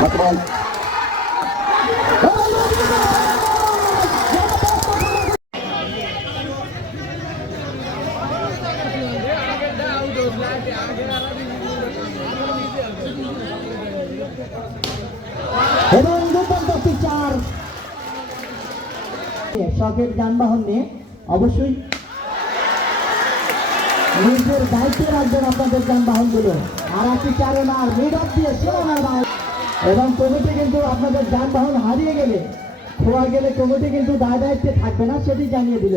এবং শখের যানবাহন নিয়ে অবশ্যই নিজের দায়িত্বে রাখবেন আপনাদের যানবাহনগুলো। আর একটি চারে মার মিড অফ দিয়ে বাইরে এবং কমিটি কিন্তু আপনাদের যানবাহন হারিয়ে গেলে, খোয়া গেলে কমিটি কিন্তু দায় দায়িত্বে থাকবে না, সেটি জানিয়ে দিল।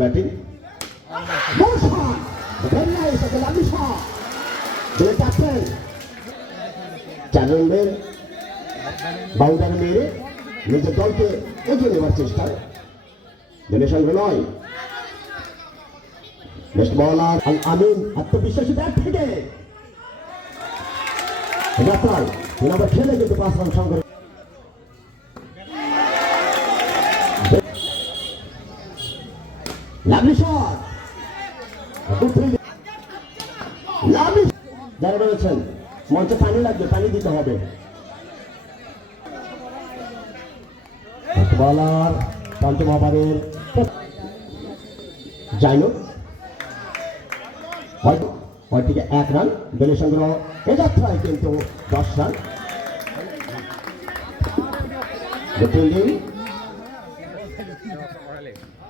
ব্যাটিং চার বাউন্ডারি মেরে নিজের দলকে এগিয়ে নেওয়ার চেষ্টা। সঙ্গে নয়। বেস্ট বলার আমিন আত্মবিশ্বাসী ব্যাট থেকে। খেলে কিন্তু পাঁচ রান সংগ্রহ যারা রয়েছেন, মঞ্চে পানি লাগবে, পানি দিতে হবে। বলার পঞ্চম ওভারের জাইনো হয়তো, হয় থেকে এক রান দলীয় সংগ্রহ এ যাত্রায় কিন্তু দশ run.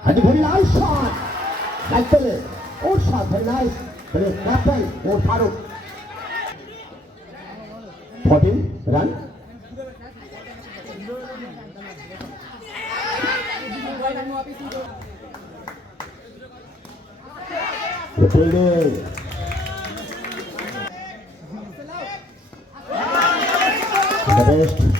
Haji very nice shot. Like পেলে। ওর শট, ভেরি নাইস। পেলে ক্যাপ্টেন ওর ফারুক। Fourteen run. पेडे the best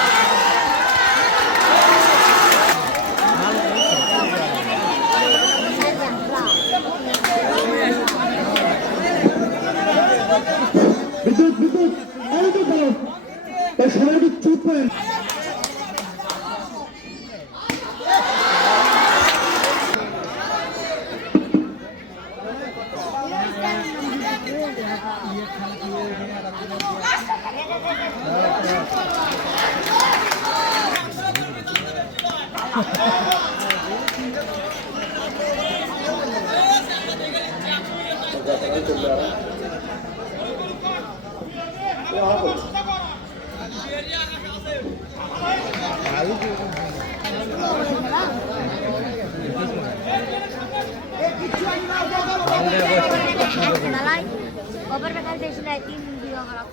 Nalai, over bekal desin ay team hindi ako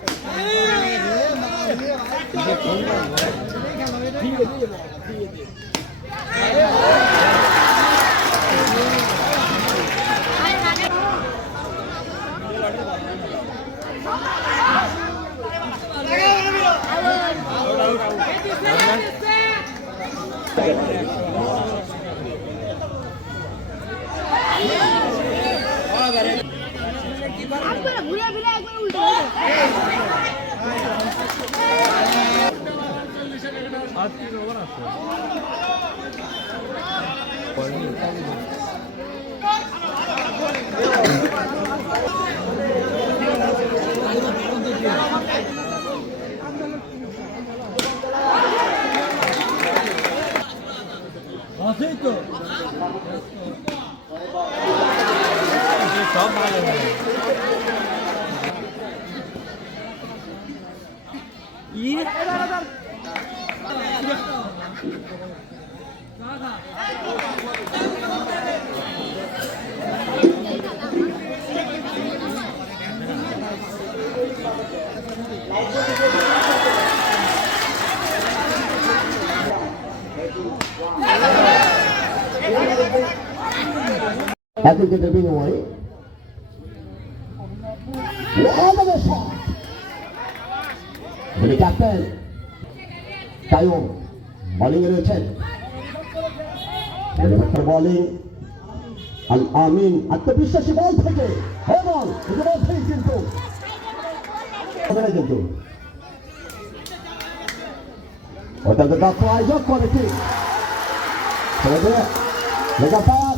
আজকে খবর আছে quá nhiều. একবার উল্টো এক উইকেটের বিনিময়ে Another shot. যিনি ক্যাপ্টেন কায়ুম বোলিং এ রয়েছেন বোলিং আল আমিন আত্মবিশ্বাসী বল থেকে হে বল ইতিমধ্যেই কিন্তু কিন্তু অত্যন্ত দক্ষ আয়োজক করেছি লেখা পায়ার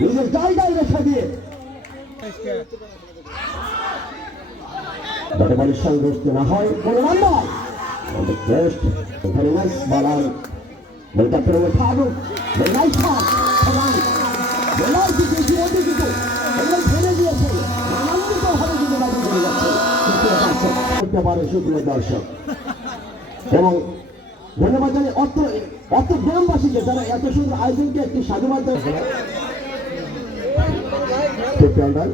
নিজের জায়গায় রেখে দিয়ে। যাতে বলের সংঘর্ষ না হয়, কোনো দর্শক। এবং ধন্যবাদ জানি অত অত গ্রামবাসীকে যারা এত সুন্দর আয়োজনকে একটি সাধুবাদ দেয়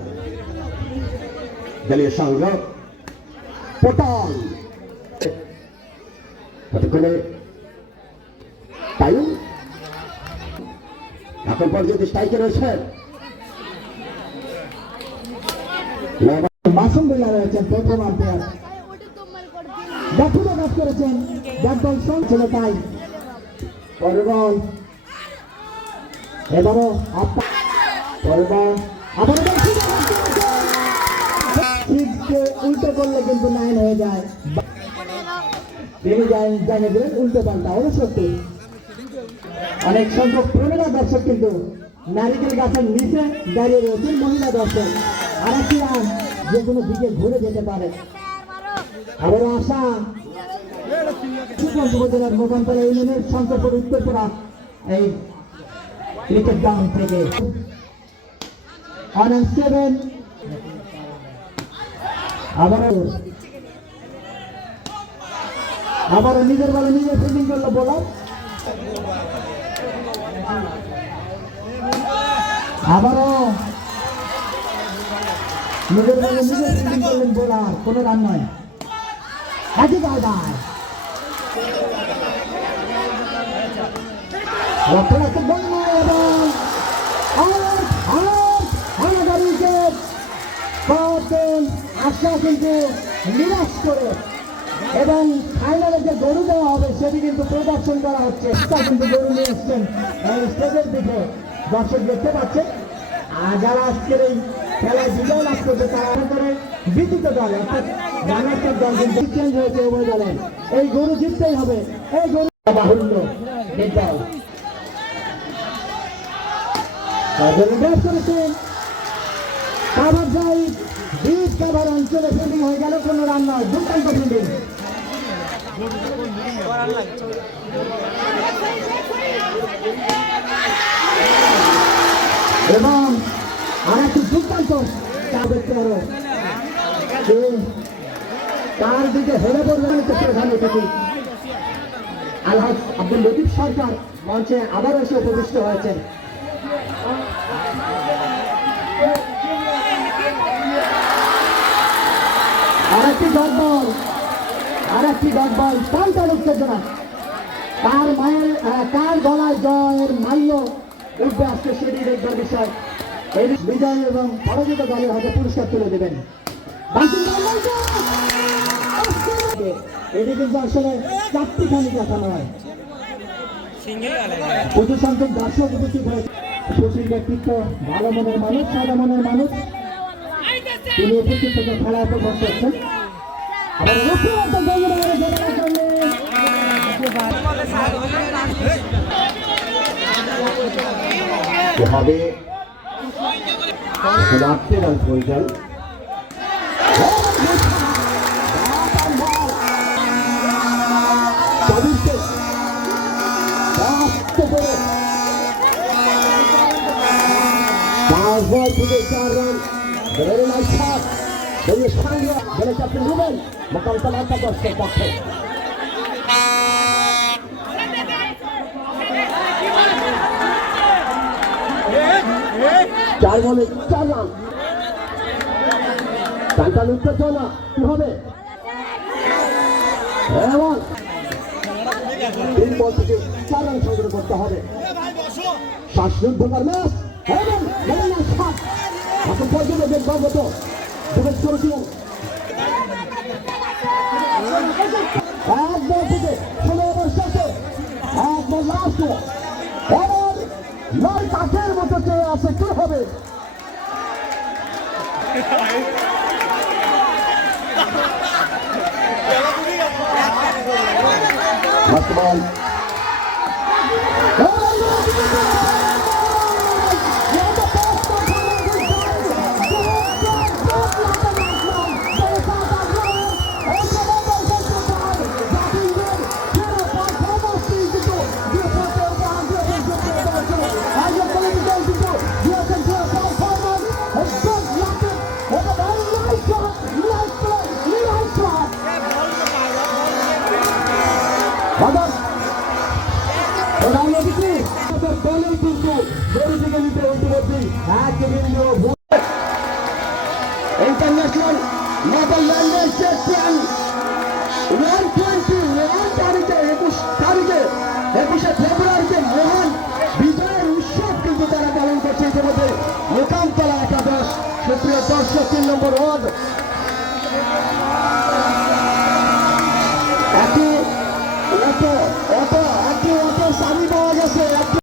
দলীয় সংঘ পটল কতক্ষণে টাইম এখন পর্যন্ত স্ট্রাইকে রয়েছে। মাসুম বিল্লা রয়েছেন প্রথম আম্পায়ার ব্যাটুটা কাজ করেছেন ব্যাট বল সং ছিল তাই পরের এবারও আপনার পরের উল্টো করলে কিন্তু নাইন হয়ে যায়। তিনি জানিয়ে দিলেন উল্টো পাল্টা অবশ্যই অনেক সংখ্যক প্রমিলা দর্শক কিন্তু নারিকেল গাছের নিচে দাঁড়িয়ে রয়েছেন মহিলা দর্শক। আর একটি রান যে কোনো দিকে ঘুরে যেতে পারে। আবারও আশা উপজেলার মোকান্তলা ইউনিয়নের শঙ্করপুর উত্তরপাড়া এই ক্রিকেট গ্রাউন্ড থেকে। অন সেভেন আবারও আবারও নিজের বলে নিজে ফিল্ডিং করল বোলার আবারও নিজের বলে নিজে ফিল্ডিং করলেন বোলার কোনো রান নয়। একই জায়গায় লক্ষ্য বল আশা কিন্তু নিরাশ করে। এবং ফাইনালে যে গরু দেওয়া হবে, সেটি কিন্তু প্রদর্শন করা হচ্ছে। কিন্তু গরু নিয়ে এসছেন স্টেজের দিকে। দর্শক দেখতে পাচ্ছেন, আর যারা আজকের এই খেলায় বিজয় লাভ করছে তারা করে বিজিত দল, অর্থাৎ বাংলাদেশের দল কিন্তু চেঞ্জ হয়েছে উভয় দলে। এই গরু জিততেই হবে। এই গরু বাহুল্য বিদ্যাল করেছেন কাভার অঞ্চলে ফিল্ডিং হয়ে গেল, কোনো রান নয়, দুর্দান্ত ফিল্ডিং এবং আর একটি দুর্দান্ত তার দিকে হেরে পড়বে না তো প্রধান অতিথি। আলহাজ আব্দুল লতিফ সরকার মঞ্চে আবার এসে উপবিষ্ট হয়েছেন। একটি ডট বল। আর একটি ডট বল টানটান উত্তেজনা। কার মায়ের কার গলায় জয়ের মাল্য উঠবে আজকে সেটি দেখবার বিষয়। এই বিজয় এবং পরাজিত দলের হাতে পুরস্কার তুলে দেবেন। এটি কিন্তু আসলে চারটি খানি কথা নয়। প্রচুর সংখ্যক দর্শক উপস্থিত হয়েছে। সুশীল ব্যক্তিত্ব ভালো মনের মানুষ সাদা মনের মানুষ। তিনি উপস্থিত থেকে খেলা উপভোগ করছেন হবে রান প্রয়োজন চব্বিশে পাঁচ বল থেকে চার run. Strong here. Very captain Ruben. Mokamtala একাদশের পক্ষে চার বলে চার রান টানটান উত্তেজনা কি হবে এবং তিন বল থেকে চার রান সংগ্রহ করতে হবে। শ্বাসরুদ্ধকর ম্যাচ। এবং সাত। এখন পর্যন্ত দেখবার মতো প্রবেশ করেছিলেন এক বল থেকে ষোলো ওভার শেষে এক বল লাস্টে এবার কাঠের মতো চেয়ে আছে কি হবে নেদারল্যান্ডের চ্যাম্পিয়ন ওয়ান টোয়েন্টি ওয়ান তারিখে একুশ তারিখে একুশে ফেব্রুয়ারিতে মহান বিজয়ের উৎসব কিন্তু তারা পালন করছে ইতিমধ্যে মোকামতলা একাদশ সুপ্রিয় দর্শক, তিন নম্বর ওয়ার্ড